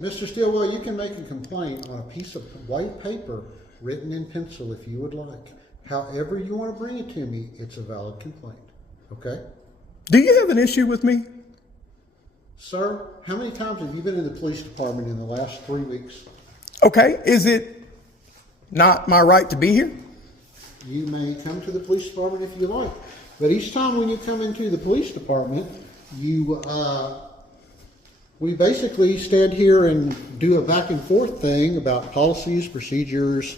Mr. Stilwell, you can make a complaint on a piece of white paper written in pencil if you would like. However you want to bring it to me, it's a valid complaint. Okay? Do you have an issue with me? Sir, how many times have you been in the police department in the last 3 weeks? Okay, is it not my right to be here? You may come to the police department if you like. But each time when you come into the police department, we basically stand here and do a back and forth thing about policies, procedures,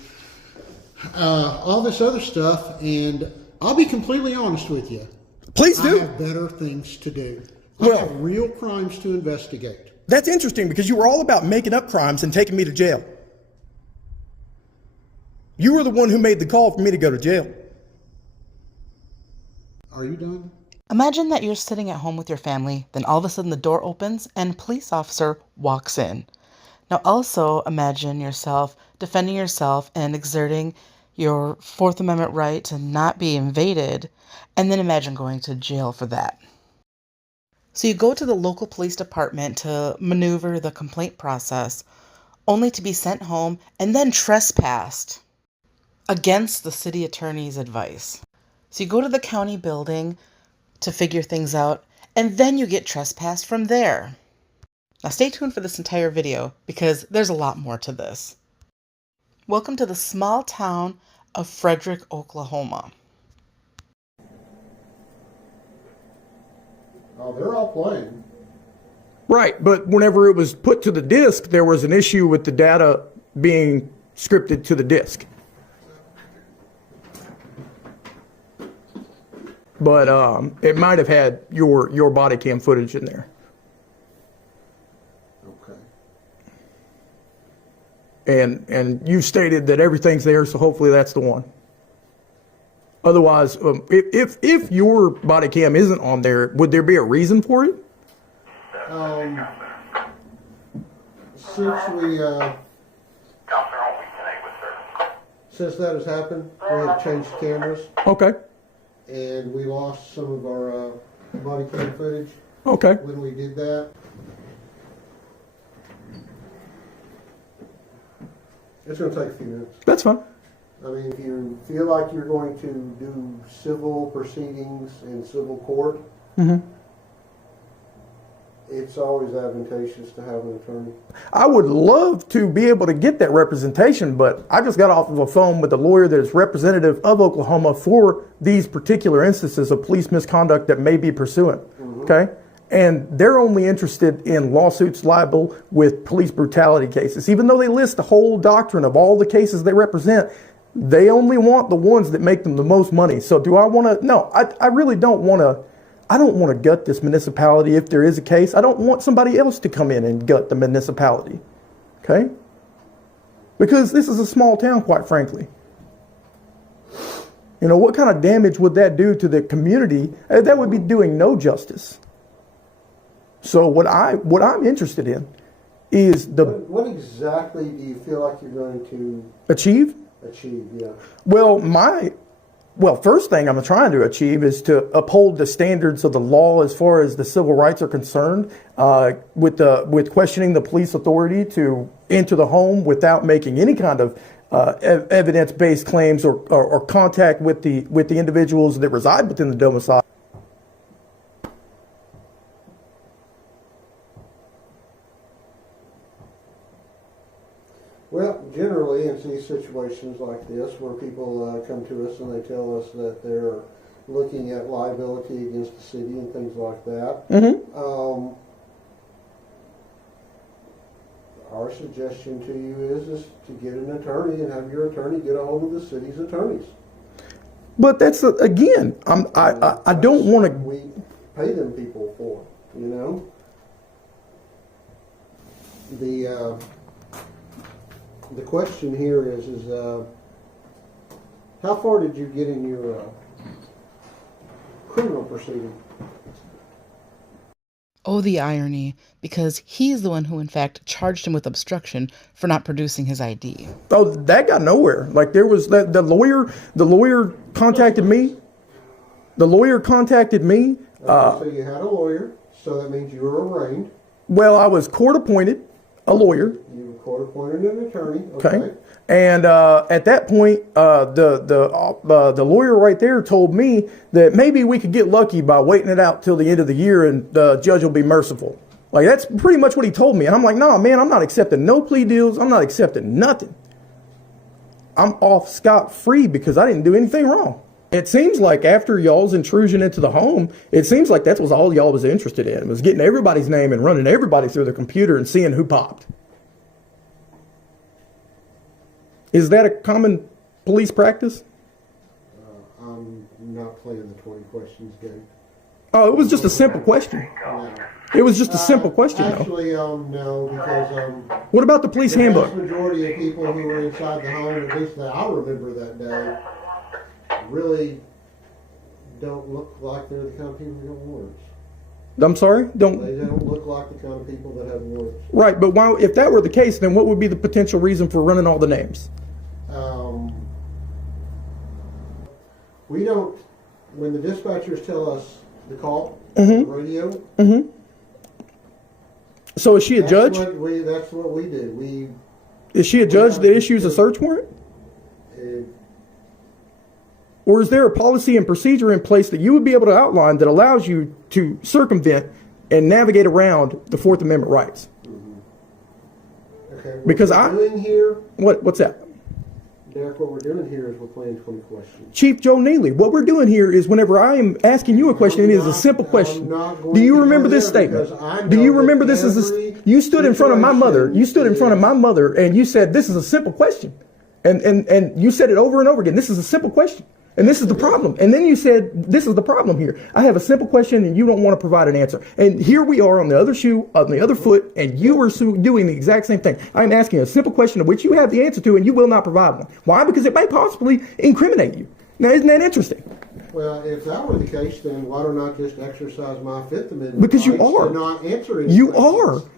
all this other stuff. And I'll be completely honest with you. Please do. I have better things to do. I have real crimes to investigate. That's interesting because you were all about making up crimes and taking me to jail. You were the one who made the call for me to go to jail. Are you done? Imagine that you're sitting at home with your family, then all of a sudden the door opens and a police officer walks in. Now also imagine yourself defending yourself and exerting your Fourth Amendment right to not be invaded, and then imagine going to jail for that. So you go to the local police department to maneuver the complaint process, only to be sent home and then trespassed against the city attorney's advice. So you go to the county building to figure things out, and then you get trespassed from there. Now stay tuned for this entire video because there's a lot more to this. Welcome to the small town of Frederick, Oklahoma. Oh, they're all playing. Right, but whenever it was put to the disk, there was an issue with the data being scripted to the disk. But it might have had your body cam footage in there. Okay. And you stated that everything's there, so hopefully that's the one. Otherwise, if your body cam isn't on there, would there be a reason for it? Since that has happened, we have changed cameras. Okay. And we lost some of our body cam footage. Okay. When we did that. It's going to take a few minutes. That's fine. I mean, if you feel like you're going to do civil proceedings in civil court, it's always advantageous to have an attorney. I would love to be able to get that representation, but I just got off of a phone with a lawyer that is representative of Oklahoma for these particular instances of police misconduct that may be pursuant. Okay? And they're only interested in lawsuits, libel with police brutality cases. Even though they list the whole doctrine of all the cases they represent, they only want the ones that make them the most money. So do I want to? No, I really don't want to. I don't want to gut this municipality if there is a case. I don't want somebody else to come in and gut the municipality. Okay? Because this is a small town, quite frankly. You know, what kind of damage would that do to the community? That would be doing no justice. So what I'm interested in is What exactly do you feel like you're going to achieve? Yeah. Well, first thing I'm trying to achieve is to uphold the standards of the law as far as the civil rights are concerned, with questioning the police authority to enter the home without making any kind of evidence-based claims or contact with the individuals that reside within the domicile. Well, generally in these situations like this where people come to us and they tell us that they're looking at liability against the city and things like that, our suggestion to you is to get an attorney and have your attorney get a hold of the city's attorneys. But that's, again, I don't want to... We pay them people for, you know. The question here is how far did you get in your criminal proceeding? Oh, the irony, because he's the one who in fact charged him with obstruction for not producing his ID. Oh, that got nowhere. Like there was the lawyer contacted me. The lawyer contacted me. Okay, so you had a lawyer, so that means you were arraigned. Well, I was court appointed. a lawyer. You court appointed an attorney. Okay. And at that point, the lawyer right there told me that maybe we could get lucky by waiting it out till the end of the year and the judge will be merciful. Like, that's pretty much what he told me. And I'm like, no, man, I'm not accepting no plea deals. I'm not accepting nothing. I'm off scot-free because I didn't do anything wrong. It seems like after y'all's intrusion into the home, it seems like that was all y'all was interested in, was getting everybody's name and running everybody through the computer and seeing who popped. Is that a common police practice? I'm not playing the 20 questions game. Oh, it was just a simple question. No. It was just a simple question, though. Actually, no, because What about the police handbook? vast majority of people who were inside the home, at least that I remember that day, really don't look like they're the kind of people who have warrants. I'm sorry? They don't look like the kind of people that have warrants. Right, but why, if that were the case, then what would be the potential reason for running all the names? We don't, when the dispatchers tell us the call on the radio, So is she a judge? That's what we do. Is she a judge that issues a search warrant? Or is there a policy and procedure in place that you would be able to outline that allows you to circumvent and navigate around the Fourth Amendment rights? Okay, what Because we're doing here, what's that? Derek, what we're doing here is we're playing 20 questions. Chief Joe Neely, what we're doing here is whenever I am asking you a question, it is a simple question. Do you remember this statement? Do you remember this as you stood in front of my mother? You stood in front of my mother and you said, this is a simple question. And you said it over and over again. This is a simple question. And this is the problem. And then you said, this is the problem here. I have a simple question and you don't want to provide an answer. And here we are on the other shoe, on the other foot, and you are doing the exact same thing. I'm asking a simple question of which you have the answer to and you will not provide one. Why? Because it may possibly incriminate you. Now, isn't that interesting? Well, if that were the case, then why don't I just exercise my Fifth Amendment? Because you rights are. to not answer any You questions? are.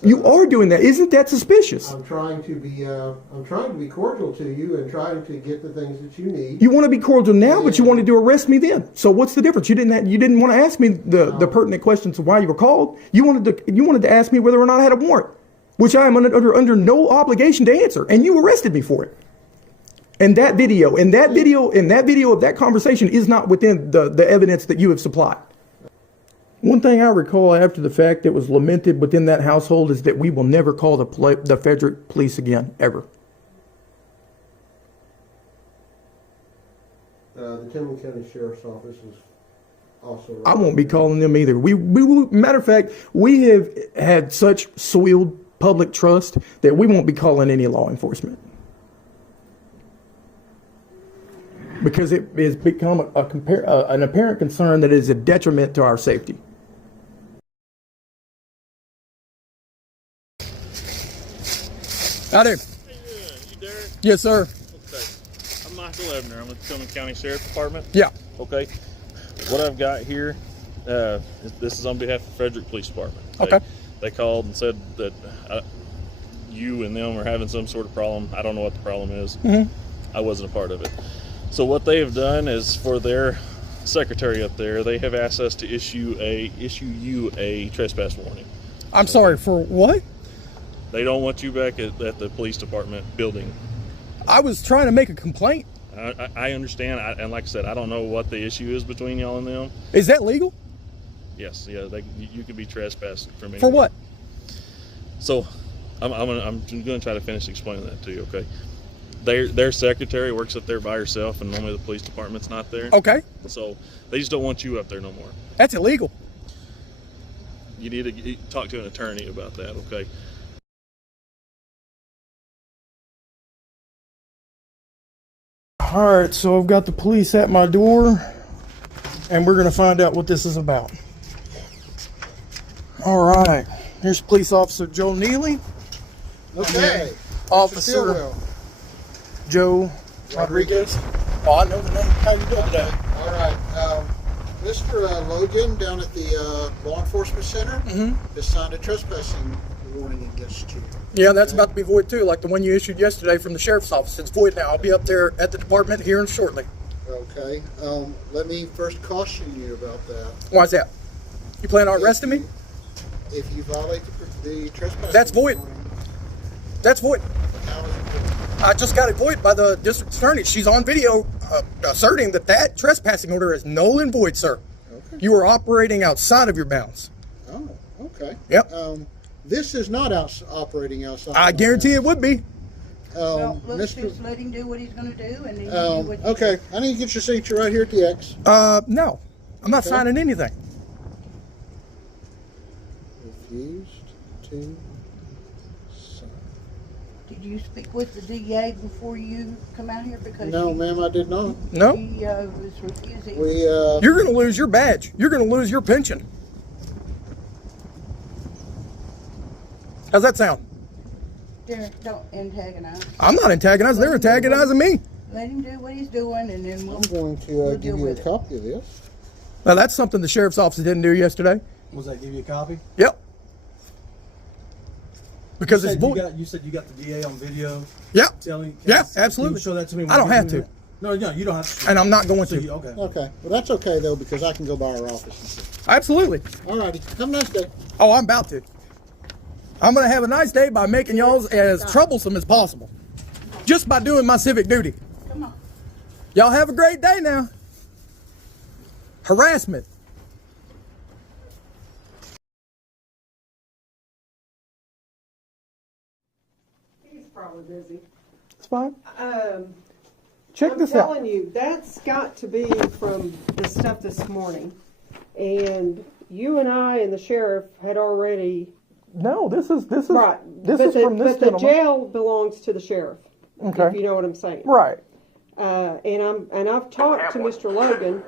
You are doing that. Isn't that suspicious? I'm trying to be cordial to you and trying to get the things that you need. You want to be cordial now, but you wanted to arrest me then. So what's the difference? You didn't want to ask me the pertinent questions of why you were called. You wanted to ask me whether or not I had a warrant, which I am under no obligation to answer, and you arrested me for it. And that video of that conversation is not within the evidence that you have supplied. One thing I recall after the fact that was lamented within that household is that we will never call the Frederick police again, ever. The Tindley County Sheriff's Office is also. I won't be calling them either. Matter of fact, we have had such soiled public trust that we won't be calling any law enforcement. Because it has become an apparent concern that is a detriment to our safety. Hi there. How you doing? You Derek? Yes, sir. Okay. I'm Michael Ebner. I'm with the Tillman County Sheriff's Department. Yeah. Okay. What I've got here, this is on behalf of the Frederick Police Department. Okay. They called and said that you and them are having some sort of problem. I don't know what the problem is. I wasn't a part of it. So what they have done is, for their secretary up there, they have asked us to issue you a trespass warning. I'm sorry, for what? They don't want you back at the police department building. I was trying to make a complaint. I understand, and like I said, I don't know what the issue is between y'all and them. Is that legal? Yes, yeah, you could be trespassed from me. For what? So, I'm going to try to finish explaining that to you. Okay, their secretary works up there by herself, and normally the police department's not there. Okay. So they just don't want you up there no more. That's illegal. You need to talk to an attorney about that. Okay. All right, so I've got the police at my door, and we're going to find out what this is about. All right, here's Police Officer Joe Neely. Okay. Officer Joe Rodriguez. Oh, I know the name. How you doing today? All right. Mr. Logan down at the Law Enforcement Center has signed a trespassing warning against you. Yeah, that's about to be void too, like the one you issued yesterday from the Sheriff's Office. It's void now. I'll be up there at the department here shortly. Okay. Let me first caution you about that. Why is that? You plan on arresting me? If you violate the trespassing That's void. warning, That's void. I just got it void by the district attorney. She's on video asserting that trespassing order is null and void, sir. Okay. You are operating outside of your bounds. Oh, okay. Yep. This is not operating outside. I guarantee it would be. Well, let's just let him do what he's going to do, and then you do what you okay, I need to get your signature right here at the X. No. I'm not signing anything. Refused to sign. Did you speak with the DA before you come out here? Because No, ma'am, I did not. No. he was refusing. You're going to lose your badge. You're going to lose your pension. How's that sound? Derek, don't antagonize. I'm not antagonizing. They're antagonizing me. Let him do what he's doing, and then we'll. I'm going to we'll give deal you a with it. copy of this. Now, that's something the sheriff's office didn't do yesterday. Was that give you a copy? Yep. Because You it's said you void. got, you said you got the DA on video Yep. telling. Yeah, Can absolutely. you show that to me? I don't have to. No, you don't have to. And I'm not going So to. you, okay. Okay, well that's okay though because I can go by our office and see. Absolutely. Alrighty, have a nice day. Oh, I'm about to. I'm going to have a nice day by making y'all's as troublesome as possible. Just by doing my civic duty. Come on. Y'all have a great day now. Harassment. He's probably busy. It's fine. Check I'm this out. telling you, that's got to be from the stuff this morning. And you and I and the sheriff had already No, this is right. this but is from this but the gentleman. jail belongs to the sheriff. Okay. If you know what I'm saying. Right. And I've talked to Mr. Logan.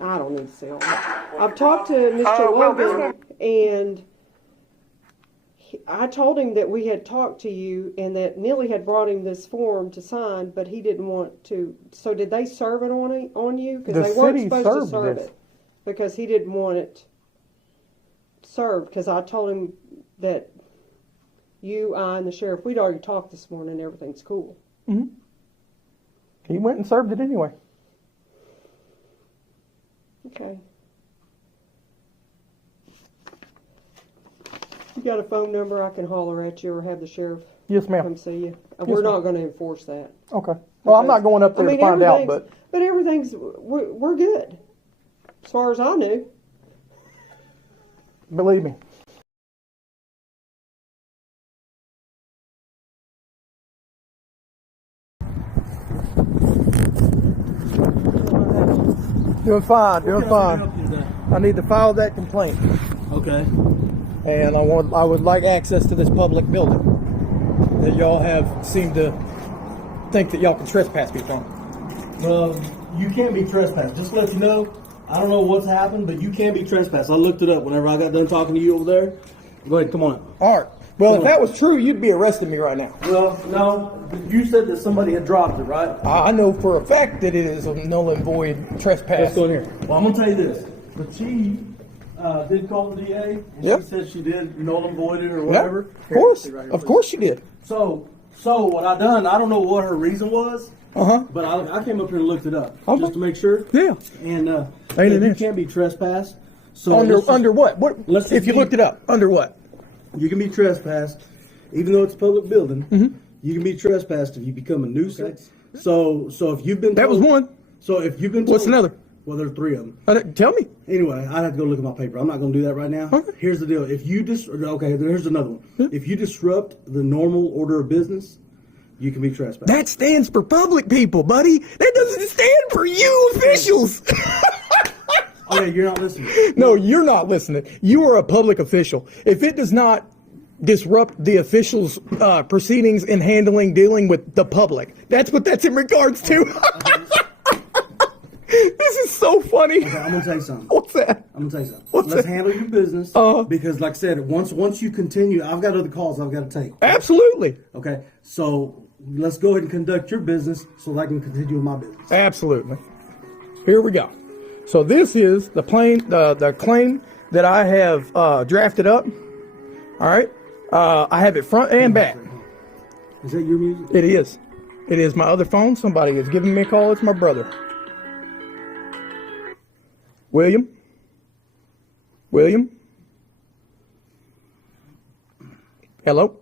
I don't need to say all that. I've talked to Mr. Logan, and I told him that we had talked to you and that Neely had brought him this form to sign, but he didn't want to. So did they serve it on you? Because The they weren't city supposed to served serve this. it because he didn't want it served. Because I told him that you, I, and the sheriff, we'd already talked this morning. Everything's cool. He went and served it anyway. Okay. You got a phone number I can holler at you or have the sheriff Yes, come ma'am. see you? We're ma'am. not going to enforce that. Okay. Well, I'm not going up there to find out, everything's- but everything's, we're good. As far as I knew. believe me. Doing fine, doing fine. I need to file that complaint, Okay. and I would like access to this public building that y'all have seemed to think that y'all can trespass people on. Well, you can't be trespassed. Just to let you know, I don't know what's happened, but you can't be trespassed. I looked it up whenever I got done talking to you over there. Go ahead, come on. All right. Well, if that was true, you'd be arresting me right now. Well, no, you said that somebody had dropped it, right? I know for a fact that it is a null and void trespass. Let's go in here. Well, I'm gonna tell you this. The chief did call the DA, and Yep. she said she did null and void it or Yeah, whatever. of course, Here, right here, of please. course you did. So what I done, I don't know what her reason was, but I came up here and looked it up Okay. just to make sure. Yeah. And Ain't yeah, it you is. can't be trespassed. So Under let's just- under what? What? let's just If you be- looked it up, under what? you can be trespassed, even though it's a public building. You can be trespassed if you become a nuisance. So if you've been That was told- one. So if you've been What's told- another? Well, there are three of them. Tell me. Anyway, I'd have to go look at my paper. I'm not going to do that right now. Okay. Here's the deal. If you here's another one. If you disrupt the normal order of business, you can be trespassed. That stands for public people, buddy. That doesn't stand for you officials. Oh yeah, you're not listening. No, you're not listening. You are a public official. If it does not disrupt the officials' proceedings in dealing with the public, that's what that's in regards to. This is so funny. Okay, I'm gonna tell you something. What's that? I'm gonna tell you something. What's Let's that? handle your business because, like I said, once you continue, I've got other calls I've got to take. Absolutely. Okay, so let's go ahead and conduct your business so that I can continue with my business. Absolutely. Here we go. So this is the claim that I have drafted up. All right. I have it front and back. Is that your music? It is. It is my other phone. Somebody is giving me a call. It's my brother. William? William? Hello?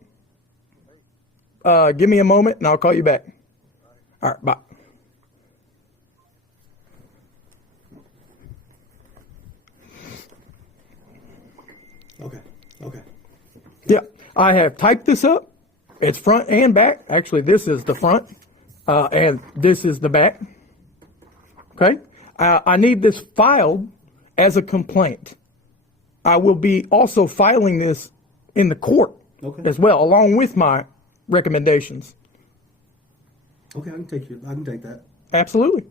Give me a moment and I'll call you back. All right, bye. Okay. Yeah, I have typed this up. It's front and back. Actually, this is the front, and this is the back. Okay? I need this filed as a complaint. I will be also filing this in the court as well, along with my recommendations. Okay, I can take that. Absolutely.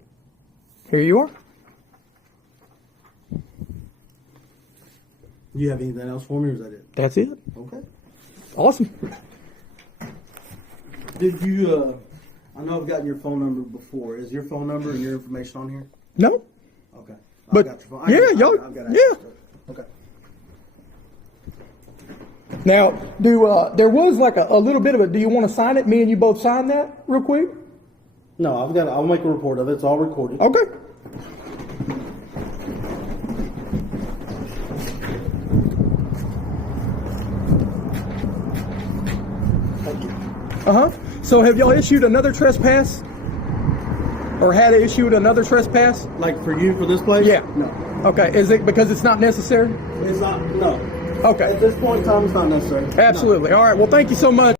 Here you are. Do you have anything else for me, or is that it? That's it. Okay. Awesome. Did you, I know I've gotten your phone number before. Is your phone number and your information on here? No. Okay. But, I've got your phone. I've got access yeah. to it. Okay. Now, there was like a little bit of do you want to sign it? Me and you both sign that real quick? No, I'll make a report of it. It's all recorded. Okay. So have y'all issued another trespass? Or had issued another trespass? Like for you, for this place? Yeah. No. Okay. Is it because it's not necessary? It's not, no. Okay. At this point in time, it's not necessary. Absolutely. All right. Well, thank you so much.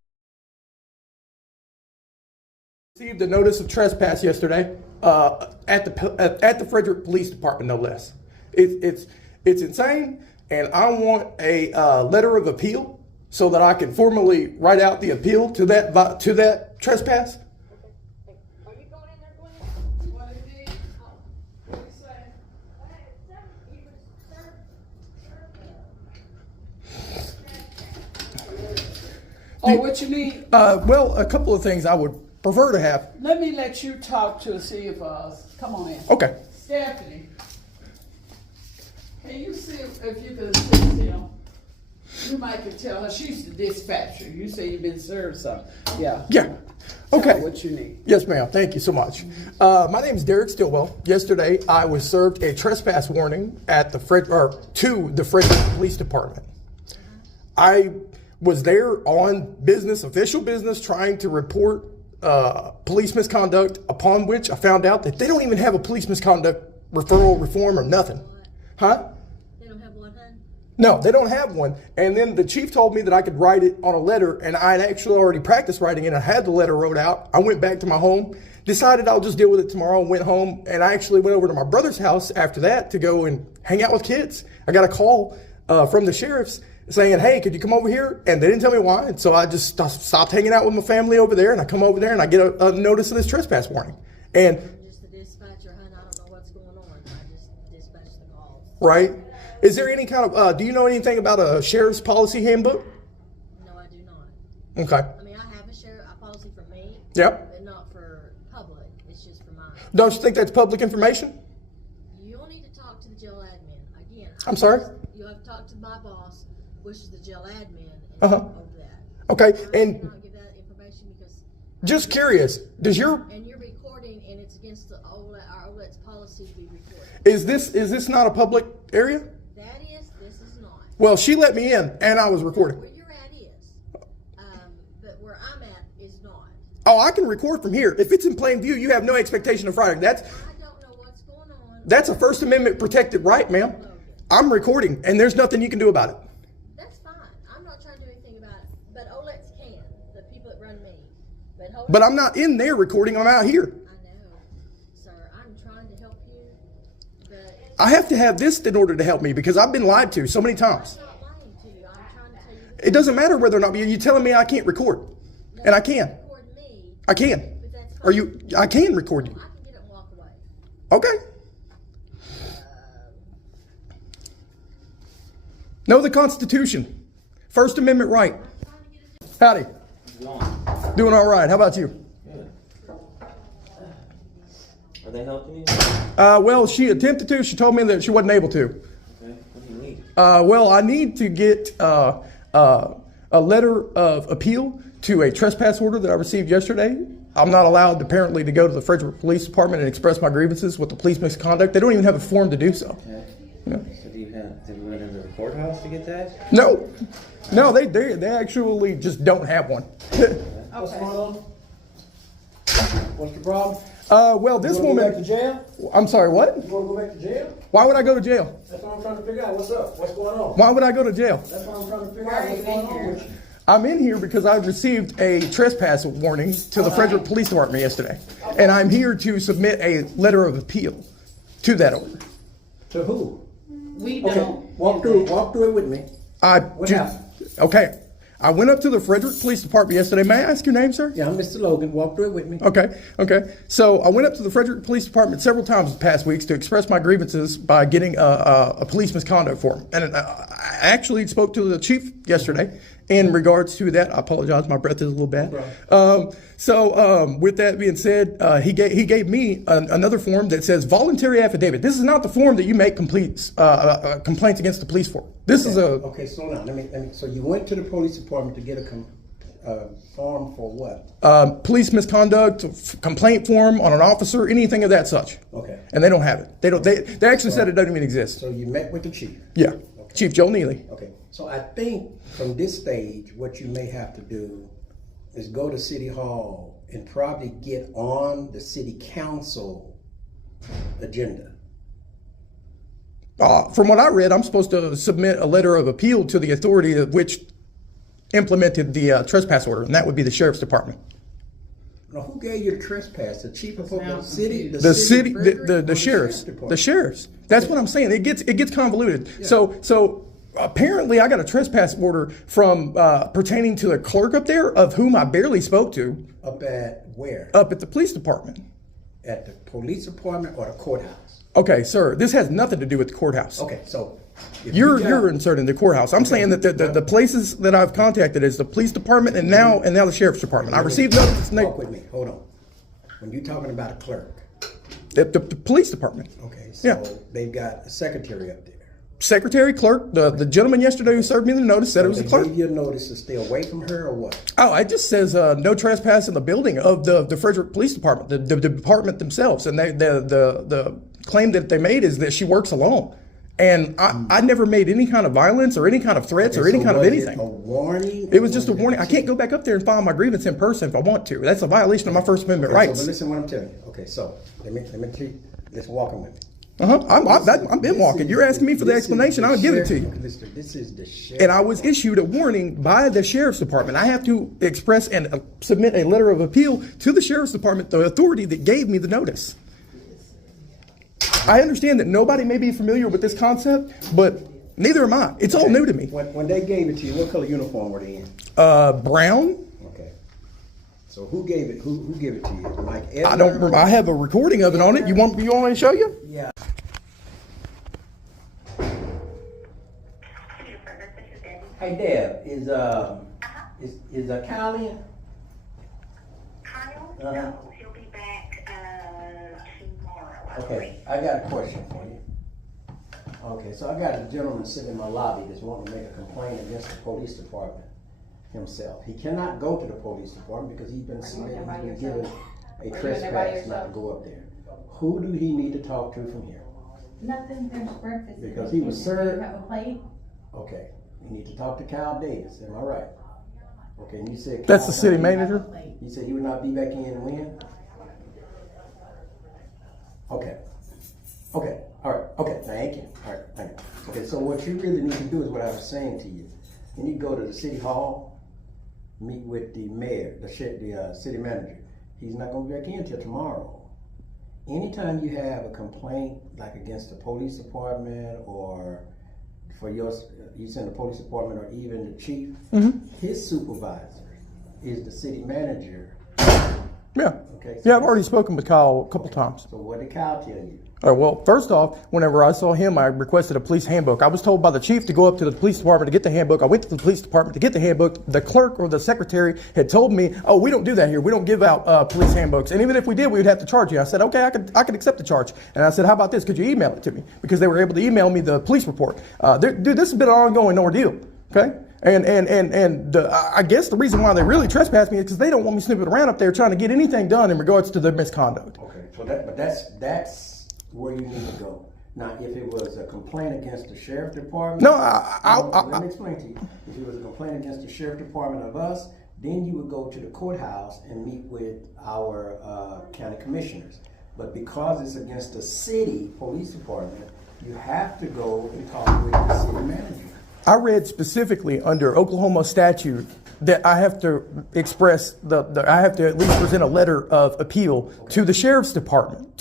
Received a notice of trespass yesterday at the Frederick Police Department, no less. It's insane, and I want a letter of appeal so that I can formally write out the appeal to that trespass. Are you going in there, Glenn? What is it? What are you saying? Oh, what you need? Well, a couple of things I would prefer to have. Let me let you talk to see if, come on in. Okay. Stephanie, can you see if you can assist him? You might could tell her, she's the dispatcher. You say you've been served something. Yeah. Yeah. Tell Okay. her what you need. Yes, ma'am. Thank you so much. My name is Derek Stillwell. Yesterday, I was served a trespass warning at to the Frederick Police Department. I was there on business, official business, trying to report police misconduct, upon which I found out that they don't even have a police misconduct referral reform or nothing. Huh? They don't have one, hun? No, they don't have one. And then the chief told me that I could write it on a letter, and I had actually already practiced writing it. I had the letter wrote out. I went back to my home, decided I'll just deal with it tomorrow, and went home. And I actually went over to my brother's house after that to go and hang out with kids. I got a call from the sheriffs saying, hey, could you come over here? And they didn't tell me why. And so I just stopped hanging out with my family over there, and I come over there and I get a notice of this trespass warning. And I'm just the dispatcher, hun. I don't know what's going on. I just dispatch the calls. right. Is there any kind of, do you know anything about a sheriff's policy handbook? No, I do not. Okay. I mean, I have a policy for me. Yep. But not for public. It's just for mine. Don't you think that's public information? You'll need to talk to the jail admin. Again, I'm sorry? You'll have to talk to my boss, which is the jail admin, and Uh-huh. over that. Okay, I and cannot give that information because. just curious, does your, And you're recording, and it's against our OLET's policy to be recorded. is this not a public area? That is, this is not. Well, she let me in and I was recording. Where you're at is, but where I'm at is not. Oh, I can record from here. If it's in plain view, you have no expectation of Friday. I don't know what's going on. That's a First Amendment protected right, ma'am. I'm recording and there's nothing you can do about it. That's fine. I'm not trying to do anything about it, but OLETs can, the people that run me. But I'm not in there recording, I'm out here. I know, sir. I'm trying to help you, but I have to have this in order to help me because I've been lied to so many times. I'm not lying to you. I'm trying to tell you. It doesn't matter whether or not you're telling me I can't record. And I can. Record me, I can. but that's fine. Are you, I can record you. I can get up and walk away. Okay. Know the Constitution. First Amendment right. Howdy. Doing all right. How about you? Are they helping you? Well, she attempted to. She told me that she wasn't able to. Okay. What do you need? Well, I need to get a letter of appeal to a trespass order that I received yesterday. I'm not allowed, apparently, to go to the Frederick Police Department and express my grievances with the police misconduct. They don't even have a form to do so. Okay. Yeah. So did we run into the courthouse to get that? No, they actually just don't have one. What's Okay. going on? What's the problem? Well, this You wanna go back to woman. jail? I'm sorry. What? You wanna go back to jail? Why would I go to jail? That's what I'm trying to figure out. What's up? What's going on? Why would I go to jail? That's what I'm trying to figure out. What's going on with you? I'm in here because I received a trespass warning to the Frederick Police Department yesterday, and I'm here to submit a letter of appeal to that order. To who? We Okay, don't. walk through it with me. What happened? Okay. I went up to the Frederick Police Department yesterday. May I ask your name, sir? Yeah, I'm Mr. Logan. Walk through it with me. Okay. So I went up to the Frederick Police Department several times in the past weeks to express my grievances by getting a police misconduct form. And I actually spoke to the chief yesterday in regards to that. I apologize, my breath is a little bad. With that being said, he gave me another form that says voluntary affidavit. This is not the form that you make complaints against the police for. This is a Okay, slow down. Let me. So you went to the police department to get a form for what? police misconduct complaint form on an officer, anything of that such. Okay. And they don't have it. They actually said it doesn't even exist. So you met with the chief. Yeah. Chief Joe Neely. Okay. So I think from this stage, what you may have to do is go to City Hall and probably get on the City Council agenda. From what I read, I'm supposed to submit a letter of appeal to the authority of which implemented the trespass order, and that would be the sheriff's department. Now, who gave you the trespass? The chief of the city? The city, Frederick, or the sheriffs, department? the sheriffs. That's what I'm saying. It gets convoluted. So apparently, I got a trespass order from pertaining to the clerk up there, of whom I barely spoke to. Up at where? Up at the police department. At the police department or the courthouse? Okay, sir. This has nothing to do with the courthouse. Okay, so if You're inserting the courthouse. I'm saying that the places that I've contacted is the police department and now the sheriff's department. I received notice. Walk with me. Hold on. When you're talking about a clerk, The police department. okay, so Yeah. they've got a secretary up there. Secretary, clerk, the gentleman yesterday who served me the notice said it was the They clerk. gave you a notice to stay away from her or what? Oh, it just says no trespass in the building of the Frederick Police Department, the department themselves, and the claim that they made is that she works alone, and I never made any kind of violence or any kind of threats or any So kind of was anything. It a warning? It was just a warning. I can't go back up there and file my grievance in person if I want to. That's a violation of my First Amendment Okay, rights. So, but listen what I'm telling you. Okay, so let me let's walk with me. I've been walking. You're asking me for the explanation. I'll give it to you. Listen, this is the sheriff. And I was issued a warning by the sheriff's department. I have to express and submit a letter of appeal to the sheriff's department, the authority that gave me the notice. I understand that nobody may be familiar with this concept, but neither am I. It's all new to me. When they gave it to you, what color uniform were they in? Brown? Okay. So who gave it? Who gave it to you? Mike Edler? I don't remember. I have a recording of it on it. You want me to show you? Yeah. Hey Deb, is Kyle in? Kyle? Uh-huh. No, he'll be back tomorrow. I believe. Okay, I got a question for you. Okay, so I got a gentleman sitting in my lobby that's wanting to make a complaint against the police department himself. He cannot go to the police department because he's been given a trespass not to go up there. Who do he need to talk to from here? Nothing, there's breakfast. Because he was served. Do you have a plate? Okay, you need to talk to Kyle Davis, am I right? Okay, and you said. That's the Kyle city Davis- manager. You said he would not be back in when? Okay. Okay, all right, okay, thank you. All right, thank you. Okay, so what you really need to do is what I was saying to you. You need to go to the city hall, meet with the mayor, the city manager. He's not gonna be back in till tomorrow. Anytime you have a complaint, like against the police department or for you send the police department or even the chief, his supervisor is the city manager. Yeah. Okay. Yeah, I've already spoken with Kyle a couple times. So what did Kyle tell you? Well, first off, whenever I saw him, I requested a police handbook. I was told by the chief to go up to the police department to get the handbook. I went to the police department to get the handbook. The clerk or the secretary had told me, "Oh, we don't do that here. We don't give out police handbooks. And even if we did, we would have to charge you." I said, "Okay, I could accept the charge." And I said, "How about this? Could you email it to me?" Because they were able to email me the police report. Dude, this has been an ongoing ordeal. Okay. I guess the reason why they really trespassed me is because they don't want me snooping around up there trying to get anything done in regards to their misconduct. Okay, so that's where you need to go. Now, if it was a complaint against the sheriff department, No, let me explain to you. If it was a complaint against the sheriff department of us, then you would go to the courthouse and meet with our county commissioners. But because it's against the city police department, you have to go and talk with the city manager. I read specifically under Oklahoma statute that I have to express I have to at least present a letter of appeal to the sheriff's department,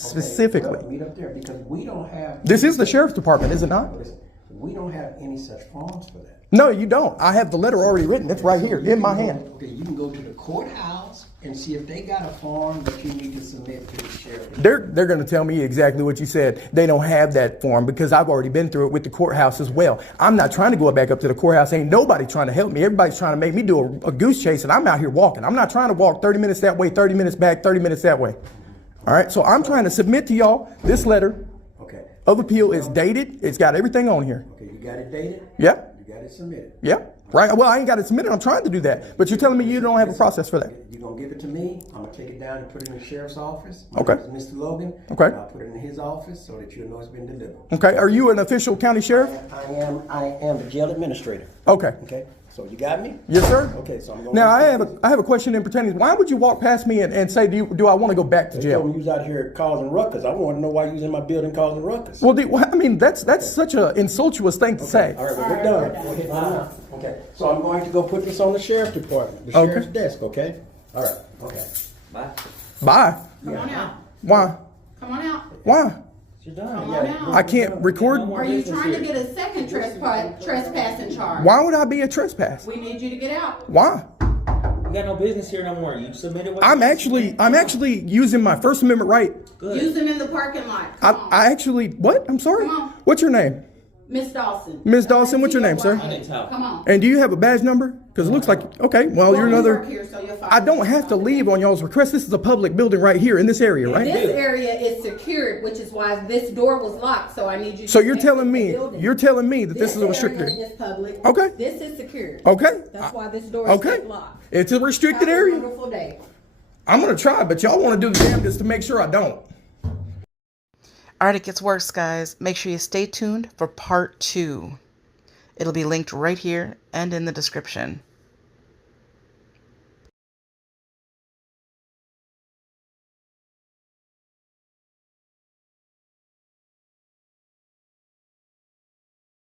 specifically. Meet up there because we don't have. This is the sheriff's department, is it not? Listen, we don't have any such forms for that. No, you don't. I have the letter already written. It's right here in my hand. Okay, you can go to the courthouse and see if they got a form that you need to submit to the sheriff. They're going to tell me exactly what you said. They don't have that form because I've already been through it with the courthouse as well. I'm not trying to go back up to the courthouse. Ain't nobody trying to help me. Everybody's trying to make me do a goose chase, and I'm out here walking. I'm not trying to walk 30 minutes that way, 30 minutes back, 30 minutes that way. All right, so I'm trying to submit to y'all this letter of appeal. Is dated. It's got everything on here. Okay, you got it dated? Yeah. You got it submitted? Yeah. Right. Well, I ain't got it submitted. I'm trying to do that. But you're telling me you don't have a process for that. You're going to give it to me. I'm going to take it down and put it in the sheriff's office. Okay. My name is Mr. Logan. Okay. And I'll put it in his office so that you'll know it's been delivered. Okay. Are you an official county sheriff? I am the jail administrator. Okay. Okay. So you got me? Yes, sir. Okay. So I'm going. Now I have a question in pertaining. Why would you walk past me and say, do I want to go back to They jail? told me you was out here causing ruckus. I want to know why you was in my building causing ruckus. Well, I mean that's such an insultuous thing to say. All right, well, we're done. Go ahead now. Okay. So I'm going to go put this on the sheriff's department, the sheriff's desk. Okay. All right. Okay. Bye. Bye. Come on out. Why? Come on out. Why? You're done. Come on out. I can't record. Are you trying to get a second trespassing charge? Why would I be a trespass? We need you to get out. Why? You got no business here no more. You submitted what I'm actually using my First Amendment right. Good. Use them in the parking lot. Come on. I actually what? I'm sorry. Come on. What's your name? Miss Dawson. Miss Dawson, what's your name, sir? Come on. And do you have a badge number? Because it looks like, okay, well, you're we another. work here, so you'll find I don't have to leave on y'all's request. This is a public building right here in this area, right? This area is secured, which is why this door was locked, so I need you to. So you're telling me, exit the building. that this is a restricted area is public. Okay. This is secured. Okay. That's why this door is Okay. kept locked. It's a restricted Have a area. wonderful day. I'm gonna try, but y'all want to do the damnedest to make sure I don't. All right, it gets worse, guys. Make sure you stay tuned for part 2. It'll be linked right here and in the description.